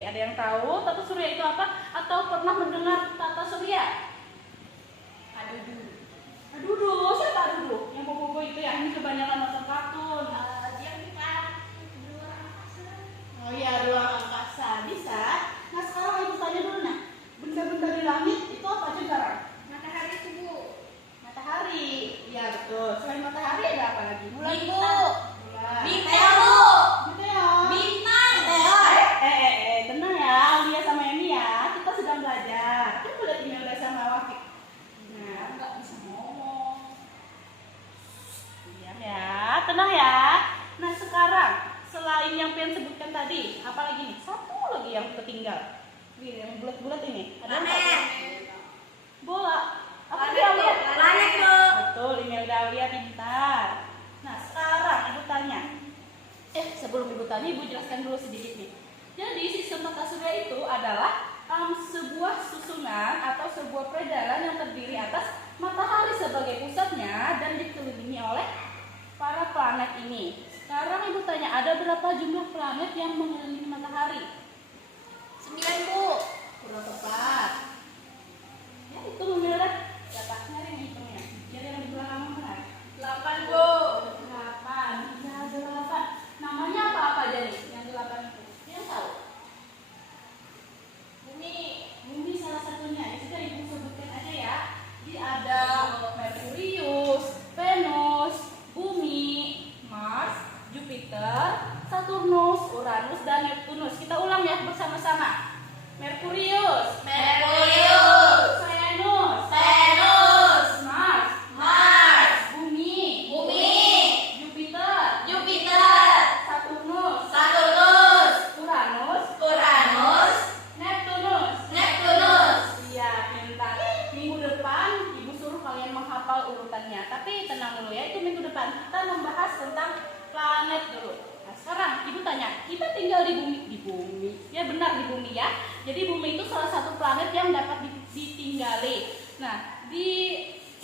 Ada yang tahu tata surya itu apa? Atau pernah mendengar tata surya? Aduh, siapa aduh? Yang bobo-bobo itu ya? Ini kebanyakan nonton kartun. Dia bukan luar angkasa. Oh iya, luar angkasa. Bisa. Nah sekarang ibu tanya dulu nah, benda-benda di langit itu apa aja sekarang? Matahari subuh. Matahari. Iya betul. Selain matahari ada apa lagi? Bulan bu. Bulan. Bintang bu. Bintang. Bintang. Tenang ya, Aulia sama Emi ya. Kita sedang belajar. Kan boleh tinggal sama Wafik. Nah, nggak bisa ngomong. Diam ya, tenang ya. Nah sekarang selain yang pengen sebutkan tadi, apa lagi nih? Satu lagi yang ketinggal. Ini yang bulat-bulat ini. Ada apa? Planet. Bola. Apa Planet, dia Aulia? planet, Bu. Betul, Imelda Aulia pintar. Nah sekarang ibu tanya. Sebelum ibu tanya, ibu jelaskan dulu sedikit nih. Jadi sistem tata surya itu adalah sebuah susunan atau sebuah peredaran yang terdiri atas matahari sebagai pusatnya dan dikelilingi oleh para planet ini. Sekarang ibu tanya, ada berapa jumlah planet yang mengelilingi matahari? 9 bu. Kurang tepat. Ya itu menurut berapa? Nyari yang hitungnya. Biar yang di belakang benar. 8 bu. 8. Ya ada 8. Namanya apa aja nih yang 8 itu? Yang tahu? Bumi salah satunya. Ya sudah ibu sebutkan aja ya. Jadi ada Merkurius, Venus, Bumi, Mars, Jupiter, Saturnus, Uranus, dan Neptunus. Kita ulang ya bersama-sama. Merkurius, Merkurius. Venus, Venus. Mars, Mars. Bumi, Jupiter, Jupiter. Saturnus, Uranus. Neptunus. Iya, pintar. Minggu depan ibu suruh kalian menghafal urutannya. Tapi tenang dulu ya, itu minggu depan kita membahas tentang planet dulu. Nah, sekarang ibu tanya, kita tinggal di bumi. Ya benar di bumi ya. Jadi bumi itu salah satu planet yang dapat ditinggali. Nah, di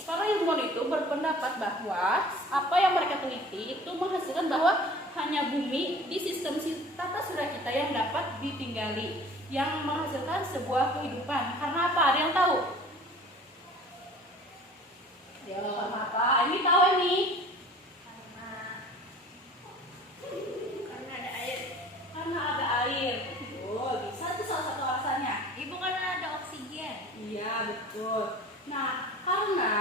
para ilmuwan itu berpendapat bahwa apa yang mereka teliti itu menghasilkan bahwa hanya bumi di sistem tata surya kita yang dapat ditinggali, yang menghasilkan sebuah kehidupan. Karena apa? Ada yang tahu? Ya, karena apa? Ini tahu ini? Karena ada air. Karena ada air. Betul, bisa itu salah satu alasannya. Ibu karena ada oksigen. Iya, betul. Nah, karena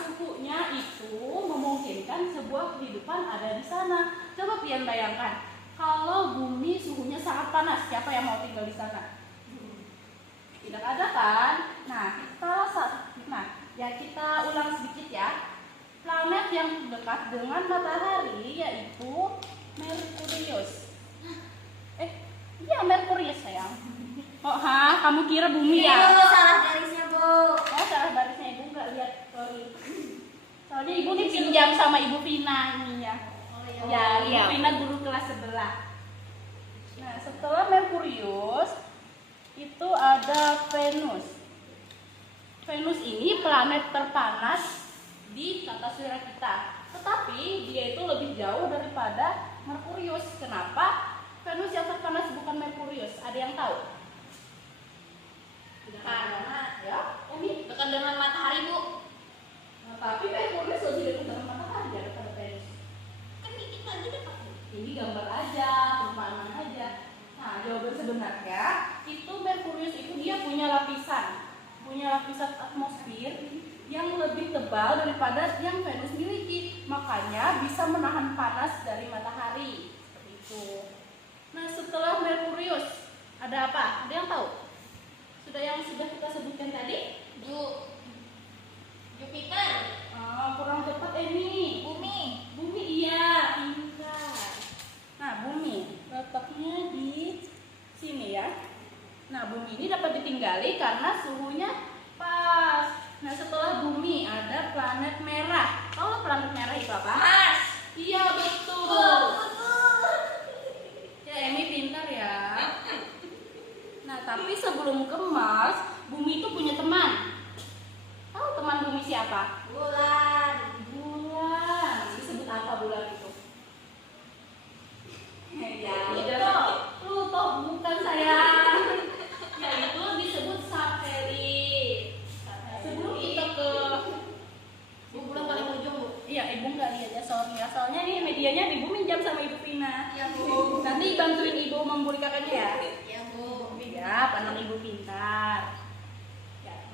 suhunya itu memungkinkan sebuah kehidupan ada di sana. Coba kalian bayangkan, kalau bumi suhunya sangat panas, siapa yang mau tinggal di sana? Tidak ada kan? Ya kita ulang sedikit ya. Planet yang dekat dengan matahari yaitu Merkurius. Iya Merkurius sayang. Kamu kira bumi ya? Ibu salah garisnya bu. Salah barisnya ibu nggak lihat, sorry. Soalnya ibu dipinjam sama ibu Vina ininya. Ya, ibu Vina guru kelas sebelah. Nah, setelah Merkurius itu ada Venus. Venus ini planet terpanas di tata surya kita. Tetapi dia itu lebih jauh daripada Merkurius. Kenapa? Venus yang terpanas bukan Merkurius. Ada yang tahu? Karena Ya, ini. dekat dengan matahari bu. Nah, tapi Merkurius lebih dekat dengan matahari daripada Venus. Kan dikit lagi dekat bu. Ini gambar aja, perumpamaan aja. Nah, jawaban sebenarnya itu Merkurius itu dia punya lapisan atmosfer yang lebih tebal daripada yang Venus miliki. Makanya bisa menahan panas dari matahari. Seperti itu. Nah, setelah Merkurius ada apa? Ada yang tahu? Yang sudah kita sebutkan tadi? Jupiter. Kurang tepat ini. Bumi iya, pintar. Nah, bumi letaknya di sini ya. Nah, bumi ini dapat ditinggali karena suhunya pas. Nah, setelah bumi ada planet merah. Tahu planet merah itu apa? Mars. Iya, betul. Ya, Emi pintar ya. Nah, tapi sebelum ke Mars, bumi itu punya teman. Tahu teman bumi siapa? Bulan. Disebut apa bulan itu? Ya, Pluto. Pluto bukan sayang. membuli kakaknya ya? Ya, Bu. Ya, pandang ibu pintar. Ya.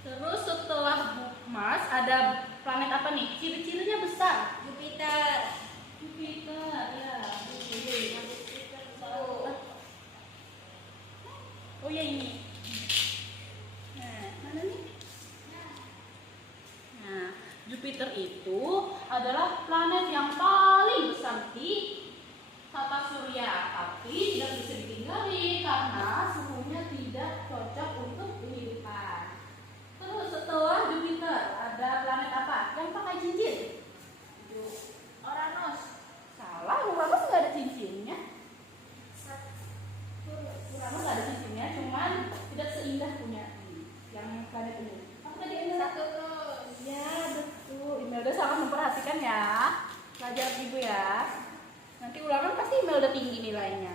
Terus setelah Mas ada planet apa nih? Ciri-cirinya besar. Jupiter. Jupiter, ya. Oh ya ini. Nah, mana nih? Nah, Jupiter itu adalah planet yang paling besar di tata surya, tapi tidak bisa ditinggali karena suhunya tidak cocok untuk kehidupan. Terus setelah Jupiter ada planet apa yang pakai cincin? Uranus. Salah, Uranus nggak ada cincinnya. Uranus nggak ada cincinnya, cuman tidak seindah punya yang planet ini. Apa tadi Imelda? Saturnus. Ya betul, Imelda sangat memperhatikan ya, pelajar ibu ya. Nanti ulangan pasti Imelda tinggi nilainya.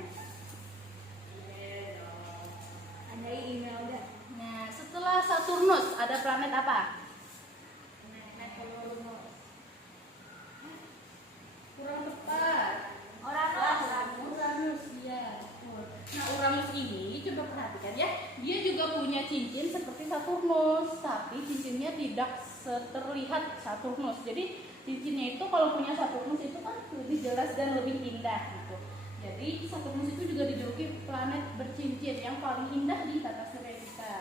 Ada Imelda. Nah, setelah Saturnus ada planet apa? Neptunus. Kurang tepat. Uranus. Uranus, iya. Nah, Uranus ini coba perhatikan ya, dia juga punya cincin seperti Saturnus, tapi cincinnya tidak terlihat Saturnus. Jadi cincinnya itu kalau punya Saturnus itu kan lebih jelas dan lebih indah gitu. Jadi Saturnus itu juga dijuluki planet bercincin yang paling indah di tata surya kita.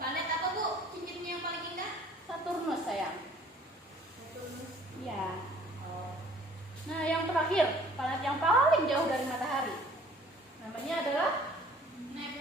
Planet apa, Bu? Cincinnya yang paling indah? Saturnus sayang. Neptunus. Iya. Nah, yang terakhir, planet yang paling jauh dari matahari. Namanya adalah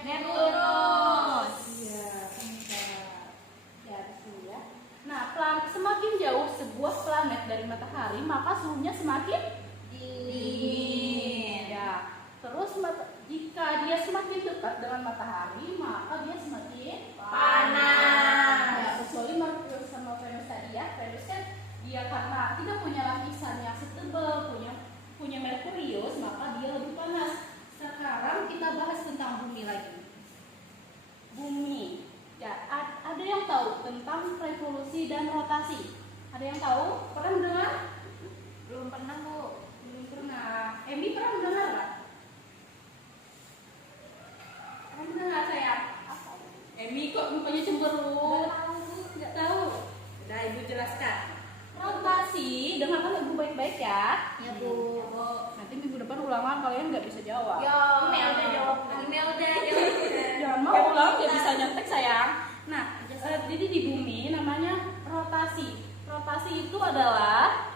Neptunus. Iya, pintar. Ya, betul ya. Nah, semakin jauh sebuah planet dari matahari, maka suhunya semakin dingin. Ya. Terus jika dia semakin dekat dengan matahari, maka dia semakin Panas. Ya, kecuali Merkurius sama Venus tadi ya. Venus kan dia karena tidak punya lapisan yang setebal punya Merkurius, maka dia lebih panas. Sekarang kita bahas tentang bumi lagi. Bumi. Ya, ada yang tahu tentang revolusi dan rotasi? Ada yang tahu? Pernah mendengar? Belum pernah, Bu. Belum pernah. Emi pernah mendengar nggak? Pernah mendengar sayang? Emi kok mukanya cemberut? Nggak tahu. Udah ibu jelaskan. Rotasi, dengarkan ibu baik-baik ya. Ya, Bu. Nanti minggu depan ulangan kalian nggak bisa jawab. Imelda jawab. Imelda jawab. Jangan mau ulang, nggak bisa nyontek sayang. Nah, jadi di bumi namanya rotasi. Rotasi itu adalah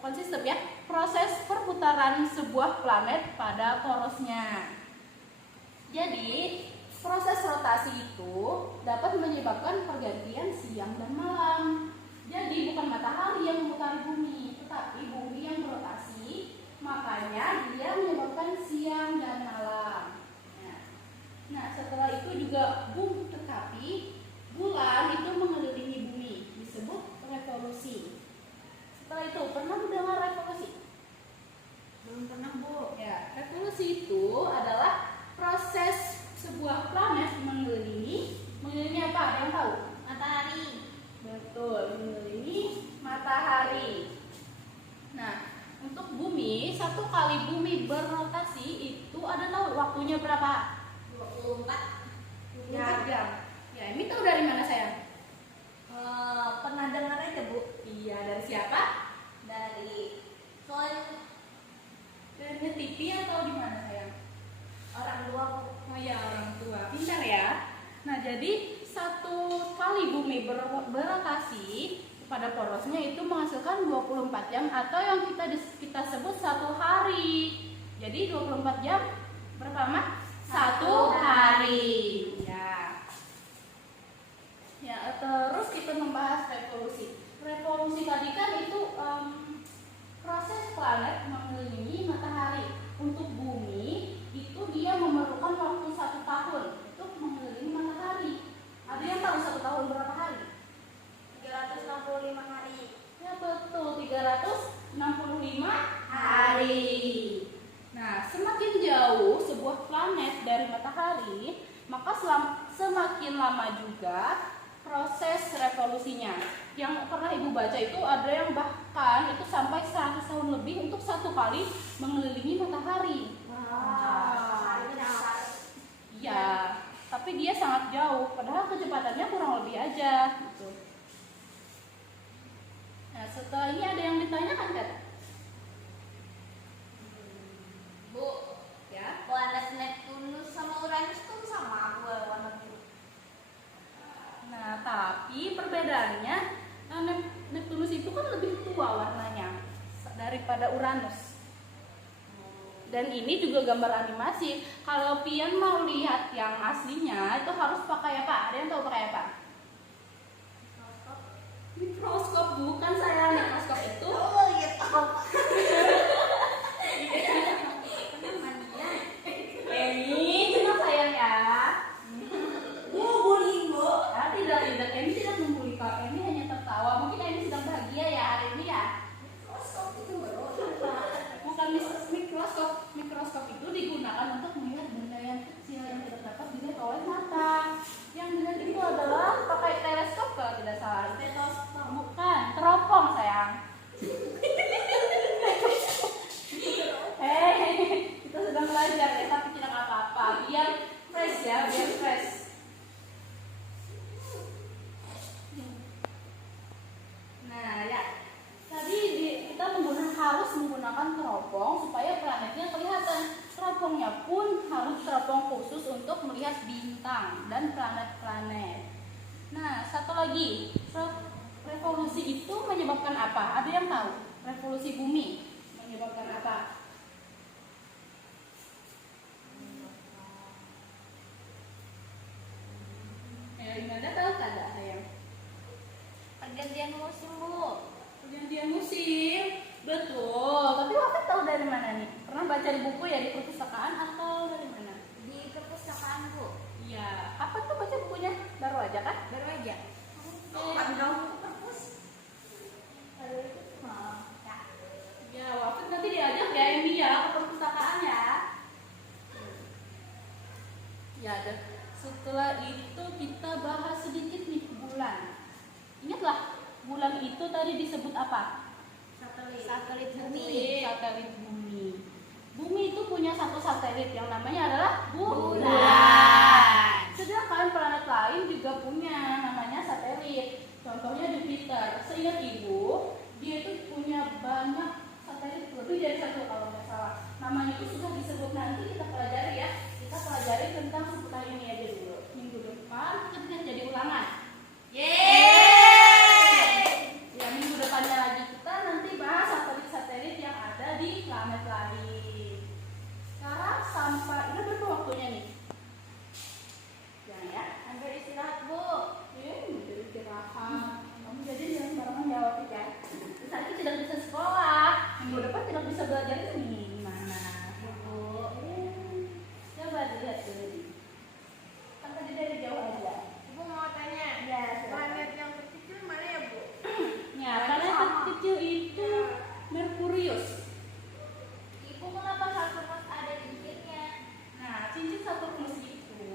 bukan sistem ya, proses perputaran sebuah planet pada porosnya. Jadi proses rotasi itu dapat menyebabkan pergantian siang dan malam. Jadi bukan matahari yang memutari bumi, tetapi bumi yang berotasi, makanya dia menyebabkan siang dan malam. Nah, setelah itu juga tetapi bulan itu mengelilingi bumi, disebut revolusi. Setelah itu pernah mendengar revolusi? Belum pernah, Bu. Ya, revolusi itu adalah proses sebuah planet mengelilingi apa? Ada yang tahu? Matahari. Betul, mengelilingi matahari. Nah, untuk bumi, satu kali bumi berrotasi itu ada tahu waktunya berapa? 24 jam. Ya, ini tahu dari mana sayang? pernah dengar aja, Bu. Iya, dari siapa? Dari soal Dari TV atau di mana sayang? orang tua, Bu. Oh ya, orang tua. Pintar ya. Nah, jadi satu kali bumi berotasi pada porosnya itu menghasilkan 24 jam atau yang kita sebut satu hari. Jadi 24 jam berapa lama? Satu hari. Ya. Ya, terus kita membahas revolusi. Revolusi tadi kan itu proses planet mengelilingi matahari. Untuk bumi itu dia memerlukan waktu 1 tahun untuk mengelilingi matahari. Ada yang tahu 1 tahun berapa hari? 365 hari. Ya betul, 365 hari. Nah, semakin jauh sebuah planet dari matahari, maka semakin lama juga proses revolusinya. Yang pernah ibu baca itu ada yang bahkan itu sampai 100 tahun lebih untuk kali mengelilingi matahari. Matahari besar. Iya, tapi dia sangat jauh, padahal kecepatannya kurang lebih aja gitu. Nah, setelah ini ada yang ditanyakan kan? Bu, Ya. planet Neptunus sama Uranus tuh sama warna biru. Nah, tapi perbedaannya Neptunus itu kan lebih tua warnanya daripada Uranus. Dan ini juga gambar animasi. Kalau pian mau lihat yang aslinya itu harus pakai apa? Ada yang tahu pakai apa? Mikroskop. Bukan sayang, mikroskop itu. Oh iya tahu. Ini tenang sayang ya. Bullying, Bu. Ah, tidak, Ini tidak membuli kak. Ini hanya tertawa. Mungkin ini sedang bahagia ya hari ini ya. Mikroskop itu baru. Bukan mikroskop. Mikroskop itu digunakan untuk melihat benda yang kecil yang tidak dapat dilihat oleh mata. Yang dilihat itu adalah pakai teleskop kalau tidak salah. Stetoskop. Bukan, teropong sayang. Hei, kita sedang belajar ya, tapi tidak apa-apa. Biar fresh ya, biar fresh. Nah ya, tadi kita harus menggunakan teropong supaya planetnya kelihatan. Teropongnya pun harus teropong khusus untuk melihat bintang dan planet-planet. Nah, satu lagi, revolusi itu menyebabkan apa? Ada yang tahu? Revolusi bumi menyebabkan apa? Imelda tahu tidak sayang? Pergantian musim, Bu. Pergantian musim, betul. Tapi Wafat tahu dari mana nih? Pernah baca di buku ya, di perpustakaan atau dari mana? Di perpustakaan, Bu. Iya. Apa tuh baca bukunya? Baru aja kan? Baru aja. Oke. Tahu perpus. Baru itu ya. Ya, Wafat nanti diajak ya Emi ya ke perpustakaan ya. Ya, dan setelah itu kita bahas sedikit nih bulan. Ingatlah, bulan itu tadi disebut apa? Satelit bumi. Satelit bumi. Bumi itu punya satu satelit yang namanya adalah Bulan. Sedangkan planet lain juga punya namanya satelit. Contohnya Jupiter. Seingat ibu, dia itu punya banyak satelit, lebih dari satu kalau nggak salah. Namanya itu sudah disebut, nanti kita pelajari ya. Kita pelajari tentang seputar ini aja dulu. Minggu depan kita bisa jadi ulangan. Ya, minggu depannya lagi kita nanti bahas satelit-satelit yang ada di planet lain. Sekarang sampai udah berapa waktunya nih? Jangan ya. Hampir istirahat, Bu. Jadi istirahat. Kamu jadi jangan barengan jawab ya. Terus nanti tidak bisa sekolah. Minggu depan tidak bisa belajar ini. Gimana? Bu. Coba dilihat dulu. Kan tadi dari jauh aja. Ibu mau tanya. Ya, Planet yang terkecil mana ya, Bu? Ya, planet terkecil itu Merkurius. Ibu kenapa Saturnus ada di cincinnya? Nah, cincin Saturnus itu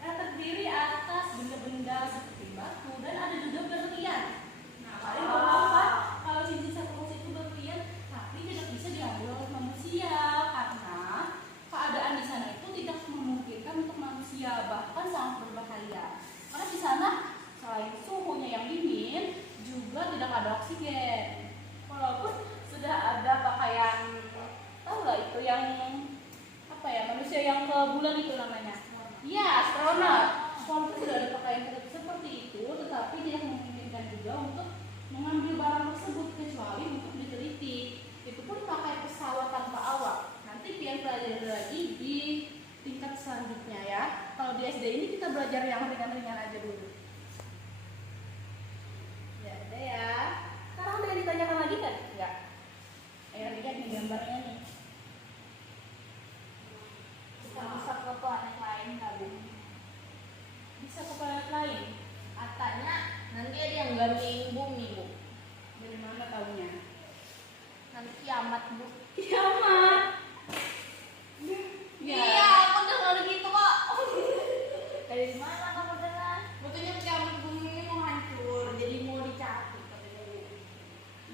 terdiri atas benda-benda seperti batu dan ada juga berlian. Nah, paling beberapa kalau cincin Saturnus itu berlian, tapi tidak bisa diambil oleh manusia karena keadaan di sana itu tidak memungkinkan untuk manusia, bahkan sangat berbahaya. Karena di sana selain suhunya yang dingin, juga tidak ada oksigen. Walaupun sudah ada pakaian, tahu nggak itu yang apa ya, manusia yang ke bulan itu namanya? Iya, astronot. Walaupun sudah ada pakaian seperti itu, tetapi tidak memungkinkan juga untuk mengambil barang tersebut kecuali untuk diteliti. Itu pun pakai pesawat tanpa awak. Nanti pian pelajari lagi di tingkat selanjutnya ya. Kalau di SD ini kita belajar yang ringan-ringan aja dulu. Ya, ada ya. Sekarang ada yang ditanyakan lagi kan? Enggak. Lihat nih gambarnya nih. Kita bisa ke planet lain kali. Bisa ke planet lain. Katanya nanti ada yang gantiin bumi, Bu. Dari mana tahunya? Nanti kiamat, Bu. Kiamat. Iya, aku dengar gitu kok. Dari mana kamu dengar? Betulnya kiamat bumi ini mau hancur, jadi mau dicari katanya, Bu.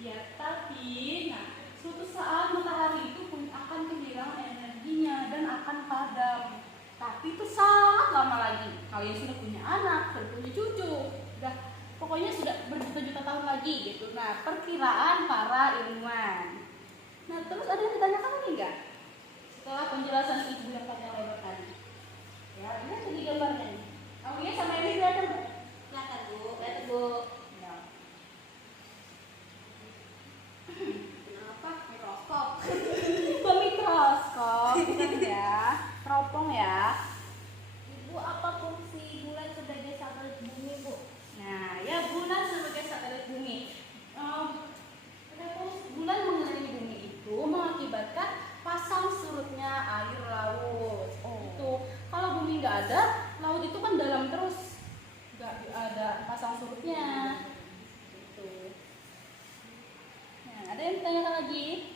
Ya, tapi nah suatu saat matahari itu pun akan kehilangan energinya dan akan padam. Tapi itu sangat lama lagi. Kalian sudah punya anak, sudah punya cucu, sudah pokoknya sudah berjuta-juta tahun lagi gitu. Nah, perkiraan para ilmuwan. Nah, terus ada yang ditanyakan lagi nggak? Setelah penjelasan ibu yang panjang lebar tadi. Ya, lihat di gambarnya nih. Kamu lihat sama ini kelihatan nggak? Kelihatan Bu, kelihatan Bu. Ya. Kenapa? Mikroskop. Ke mikroskop, bukan ya? Teropong ya. Ibu, apa fungsi bulan sebagai satelit bumi Bu? Nah, ya bulan sebagai satelit bumi. Bulan mengelilingi bumi itu mengakibatkan pasang surutnya air laut. Itu kalau bumi nggak ada, laut itu kan dalam terus, nggak ada pasang surutnya. Gitu. Nah, ada yang ditanyakan lagi?